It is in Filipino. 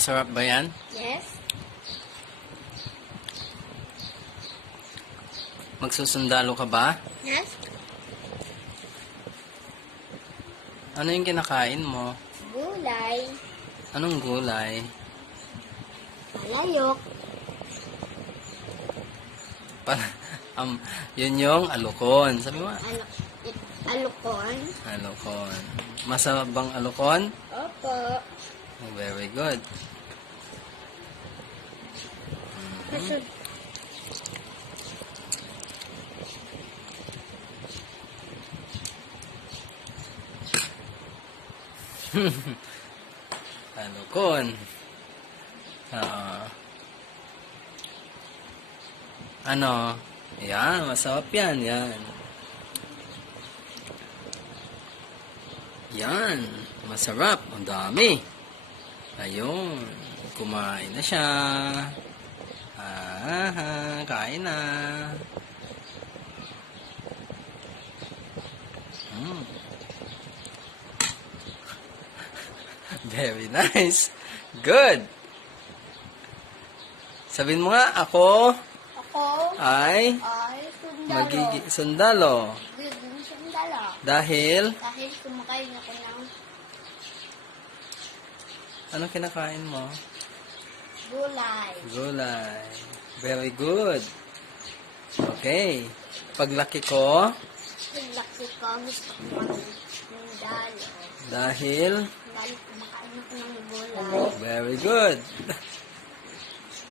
Masarap ba yan? Yes. Magsusundalo ka ba? Yes. Ano yung kinakain mo? Gulay. Anong gulay? Palayok. Yun yung alukon. Sabi mo, Alukon. alukon. Masarap bang alukon? Opo. Oh, very good. Masud. Alukon. Ano? Yan, masarap yan. Yan. Yan. Masarap. Ang dami. Ayun. Kumain na siya. Kain na. Very nice. Good. Sabihin mo nga, ako Ako ay ay sundalo. magiging sundalo. Magiging sundalo. Dahil, Dahil kumakain ako ng ano kinakain mo? gulay. Gulay. Very good. Okay. Paglaki ko, Paglaki ko, gusto ko maging sundalo. dahil, Dahil kumakain ako ng gulay. very good.